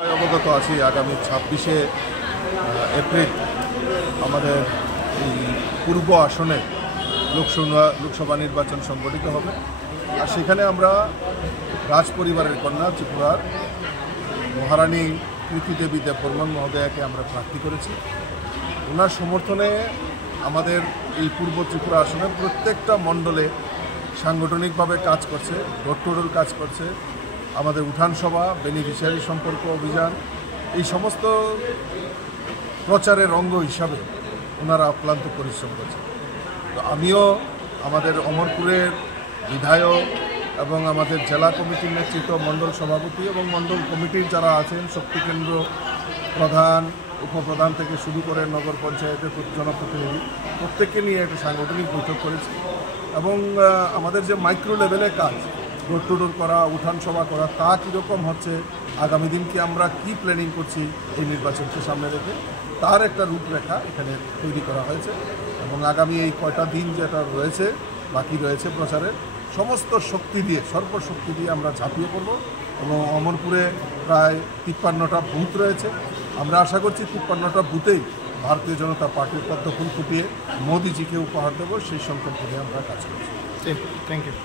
অবগত আছি আগামী 26শে এপ্রিল আমাদের এই পূর্ব আসনে লোকসভা নির্বাচন সংগঠিত হবে। আর সেখানে আমরা রাজ পরিবারের কন্যা ত্রিপুরার মহারানী কৃতি দেবী দেববর্মন মহোদয়াকে আমরা প্রার্থী করেছি। ওনার সমর্থনে আমাদের এই পূর্ব ত্রিপুরা আসনে প্রত্যেকটা মণ্ডলে সাংগঠনিকভাবে কাজ করছে, ডোর টু ডোর কাজ করছে। আমাদের উঠান সভা, বেনিফিশিয়ারি সম্পর্ক অভিযান, এই সমস্ত প্রচারের অঙ্গ হিসাবে ওনারা অক্লান্ত পরিশ্রম করছে। তো আমিও আমাদের অমরপুরের বিধায়ক এবং আমাদের জেলা কমিটির নেতৃত্ব, মণ্ডল সভাপতি এবং মণ্ডল কমিটির যারা আছেন, শক্তি কেন্দ্র প্রধান, উপপ্রধান থেকে শুরু করে নগর পঞ্চায়েতের জনপ্রতিনিধি, প্রত্যেককে নিয়ে একটা সাংগঠনিক বৈঠক করেছি। এবং আমাদের যে মাইক্রো লেভেলের কাজ, ডোর টু ডোর করা, উঠান সভা করা, তা কীরকম হচ্ছে, আগামী দিনকে আমরা কি প্ল্যানিং করছি এই নির্বাচনকে সামনে রেখে, তার একটা রূপরেখা এখানে তৈরি করা হয়েছে। এবং আগামী এই কয়টা দিন যেটা রয়েছে, বাকি রয়েছে প্রচারের, সমস্ত শক্তি দিয়ে, সর্বশক্তি দিয়ে আমরা ঝাঁপিয়ে পড়ব। এবং অমরপুরে প্রায় 53টা বুথ রয়েছে। আমরা আশা করছি 53টা বুথেই ভারতীয় জনতা পার্টির পদ্ম ফুল ফুটিয়ে মোদিজিকে উপহার দেবো, সেই সংকল্প নিয়ে আমরা কাজ করছি। Thank you.